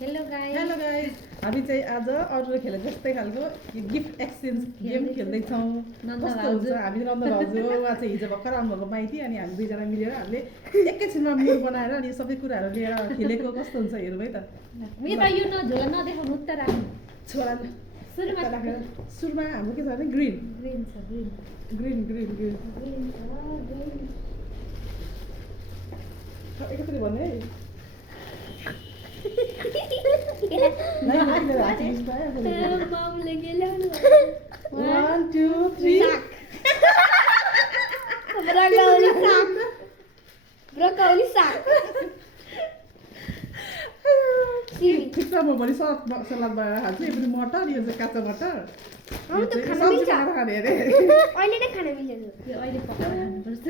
Hello guys हामी चाहिँ आज अरूले खेले जस्तै खालको गिफ्ट एक्सचेन्ज गेम खेल्दैछौँ। कस्तो हुन्छ हामी नन्द भाउजू हो, उहाँ चाहिँ हिजो भर्खर आउनुभएको माइती, अनि हामी दुईजना मिलेर हामीले एकैछिनमा मुड बनाएर अनि सबै कुराहरू लिएर खेलेको कस्तो हुन्छ हेरौँ है त। छोरा सुरुमा हाम्रो के छ भने ग्रिन एकचोटि भन्ने है। 1 2 3 Broccoli sack. ठिक छ, म भोलि सलाद बनाएर खान्छु। यो पनि मटर, यो चाहिँ काँचो मटर। हम त खान सब्जी मिल्छ। बनाएर खाने अरे। अहिले नै खान मिल्दैन। यो अहिले पकाएर खानुपर्छ।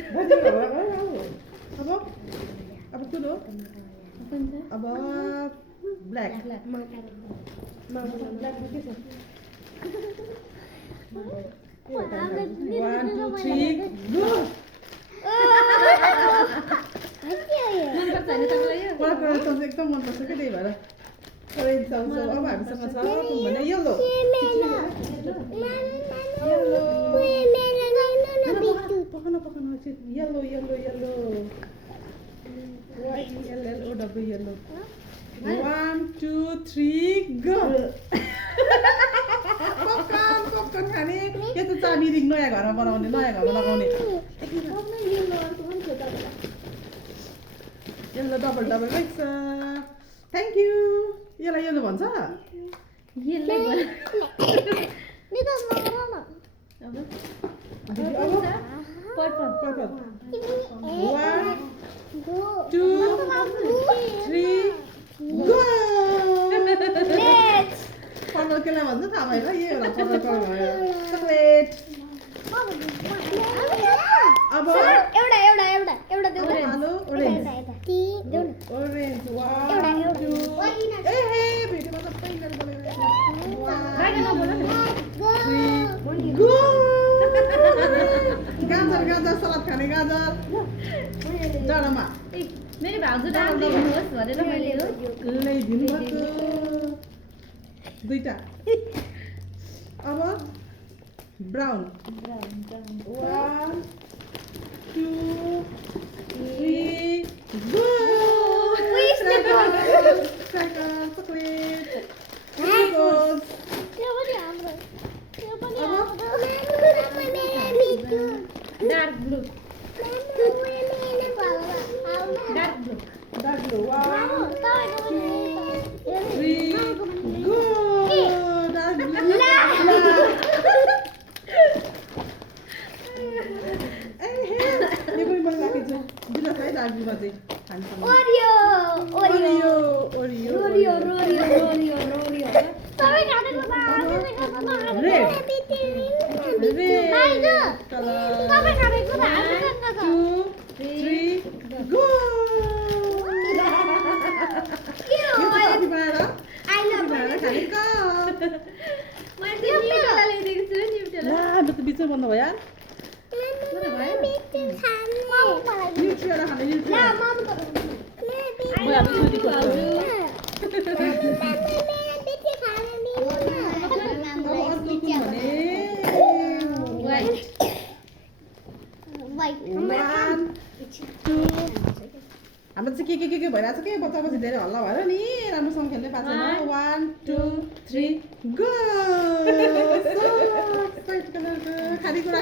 अब कुन हो? अब black. One, two, three, go! मलाई एकदम मनपर्छ क्या, त्यही भएर ओरेन्ज आउँछ। अब हामीसँग छ भने येल्लो। पकाउनु yellow YELLOW yellow. 1 2 3 go! Popcorn खाने। यो त चाबी रिङ नयाँ घरमा बनाउने, नयाँ घरमा लगाउने। येल्लो डबल रहेछ। Thank you. यसलाई येल्लो भन्छ? पर्पल। 1 2 3 गो! पर्पल केलाई भन्छ थाहा भएन। यो होला पर्पल कलर भयो। चकलेट। अब एउटा देऊ। Hello orange. 1 2 ए भिडियोमा सबै गो! गाजर सलाद खाने गाजर जरामा मेरो भाउजू नाम लेख्नुहोस् भनेर मैले हो ल्याइदिनु भएको दुईटा। अब brown. 1 2 3 go! Chocolate. Dark blue 1 2 3 go! Dark blue. यो पनि मलाई राखेछु। दिनुहोस् है डार्क ब्लूमा चाहिँ खानुपर्छ। ओरियो सबै खानेको बा रेड सबै खानेको बा 2 3 गो! के हो कति बनाएर आई लभ खाने मैले यो मेला ल्याइदिएको छु नि ला म त बिचमा बन्द भयो यार। न्युट्रियोला खाने न्युट्रियोला। म अब सुति खोज्छु। हाम्रो चाहिँ के भइरहेको छ कि बच्चा धेरै हल्ला भएर नि राम्रोसँग खेल्नै पाएको छैन। 1 2 3 गो! खानेकुरा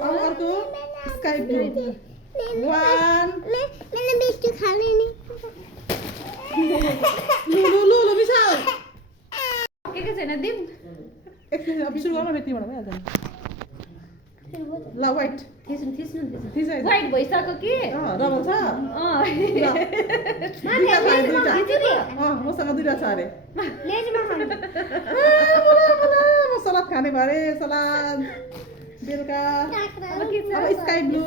अब अर्को स्काई ब्लू। 1 लु विशाल के छैन दिम एकछिन अब सुरु गर्न बेटीबाट भइहाल्छ नि। ल व्हाइट थिच्नु व्हाइट भइसक्यो कि डबल छ। मसँग दुईटा छ अरे। म सलाद खाने भरे सलाद बेलुका। अब sky blue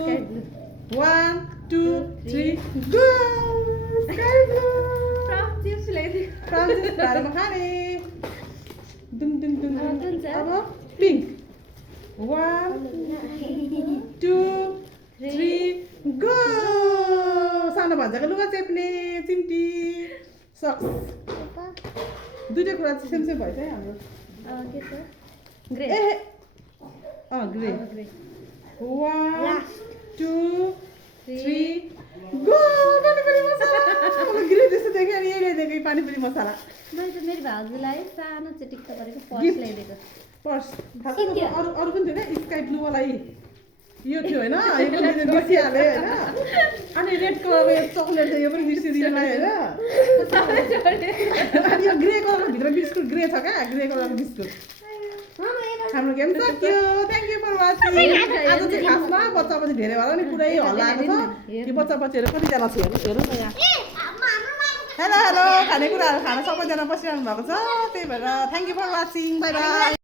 1 2 3 go! Sky blue Francis घरमा खाने। दुङ अब पिंक 1 2 भजाको लुगा चेप्ने चिम्टी सक्स दुईटा कुरा चाहिँ सेम सेम भएछ है हाम्रो के छ ग्रे ए ग्रे ग्रे 1 2 3 गो पानीपुरी मसाला ग्रे जस्तो देख्यो अनि यही ल्याइदिएको पानीपुरी मसाला मैले त मेरो भाउजूलाई सानो चाहिँ टिक्का गरेको पर्स Gift. ल्याइदिएको पर्स अरू अरू पनि थियो क्या स्काई ब्लू वाला यो थियो होइन यो पनि बिर्सिहाल्यो होइन अनि रेड कलरको यो चक्लेट थियो यो पनि बिर्सिदिनु लाग्यो होइन अनि यो ग्रे कलरको भित्र बिस्कुट ग्रे छ क्या ग्रे कलरको बिस्कुट हाम्रो गेम सक्यो थ्याङ्क यू फर वाचिङ आज चाहिँ खासमा बच्चा बच्ची धेरै होला नि पुरै हल्ला आएको छ यो बच्चा बच्चीहरू कतिजना छ हेरौँ न यहाँ हेलो हेलो खानेकुराहरू खान सबैजना बसिरहनु भएको छ त्यही भएर thank you for watching bye by